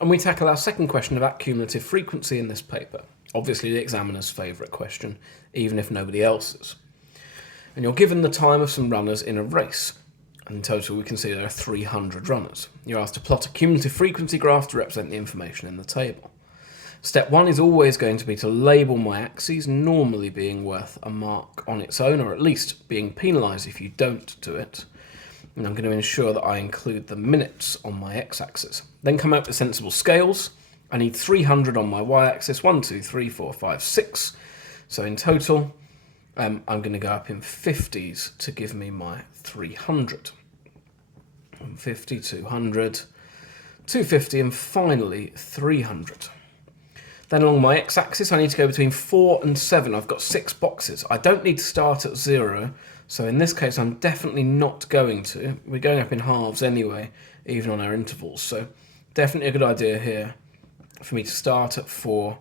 And we tackle our second question about cumulative frequency in this paper. Obviously the examiner's favourite question, even if nobody else's. And you're given the time of some runners in a race. In total, we can see there are 300 runners. You're asked to plot a cumulative frequency graph to represent the information in the table. Step 1 is always going to be to label my axes, normally being worth a mark on its own, or at least being penalised if you don't do it. And I'm going to ensure that I include the minutes on my x-axis. Then come up with sensible scales. I need 300 on my y-axis, 1, 2, 3, 4, 5, 6. So in total, I'm going to go up in 50s to give me my 300. 50, 200, 250, and finally 300. Then along my x-axis, I need to go between 4 and 7. I've got 6 boxes. I don't need to start at 0, so in this case, I'm definitely not going to. We're going up in halves anyway, even on our intervals, so definitely a good idea here for me to start at 4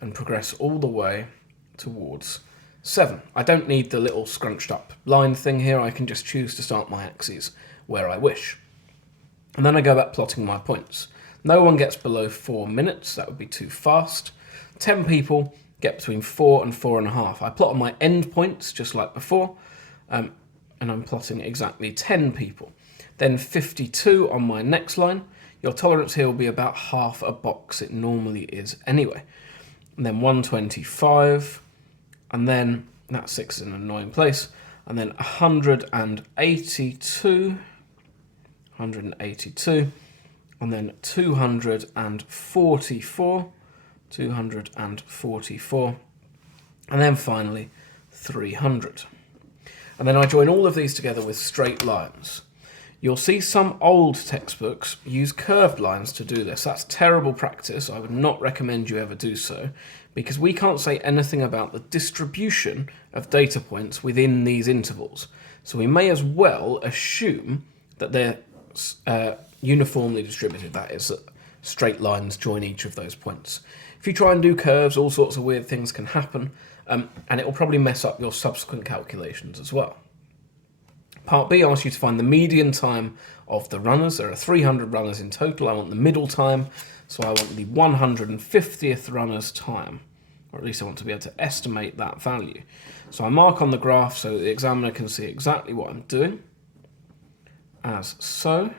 and progress all the way towards 7. I don't need the little scrunched up line thing here. I can just choose to start my axes where I wish. And then I go back plotting my points. No one gets below 4 minutes, that would be too fast. 10 people get between 4 and 4.5. I plot on my end points, just like before, and I'm plotting exactly 10 people. Then 52 on my next line. Your tolerance here will be about half a box, it normally is anyway. And then 125, and then, that 6 is an annoying place, and then 182, and then 244, and then finally 300. And then I join all of these together with straight lines. You'll see some old textbooks use curved lines to do this. That's terrible practice. I would not recommend you ever do so, because we can't say anything about the distribution of data points within these intervals. So we may as well assume that they're uniformly distributed, that is, that straight lines join each of those points. If you try and do curves, all sorts of weird things can happen, and it will probably mess up your subsequent calculations as well. Part B asks you to find the median time of the runners. There are 300 runners in total. I want the middle time, so I want the 150th runner's time, or at least I want to be able to estimate that value. So I mark on the graph so that the examiner can see exactly what I'm doing, as so,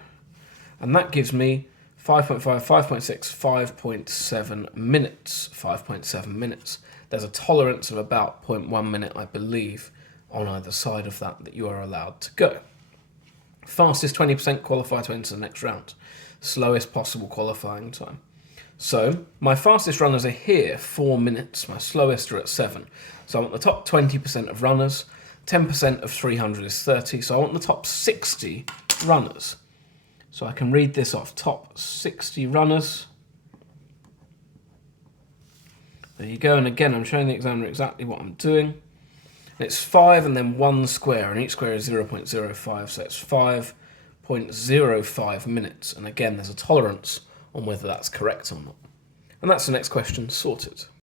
and that gives me 5.5, 5.6, 5.7 minutes, 5.7 minutes. There's a tolerance of about 0.1 minute, I believe, on either side of that you are allowed to go. Fastest 20% qualify to enter the next round. Slowest possible qualifying time. So my fastest runners are here, 4 minutes. My slowest are at 7. So I want the top 20% of runners. 10% of 300 is 30. So I want the top 60 runners. So I can read this off. Top 60 runners. There you go. And again, I'm showing the examiner exactly what I'm doing. It's 5 and then 1 square, and each square is 0.05, so it's 5.05 minutes. And again, there's a tolerance on whether that's correct or not. And that's the next question sorted.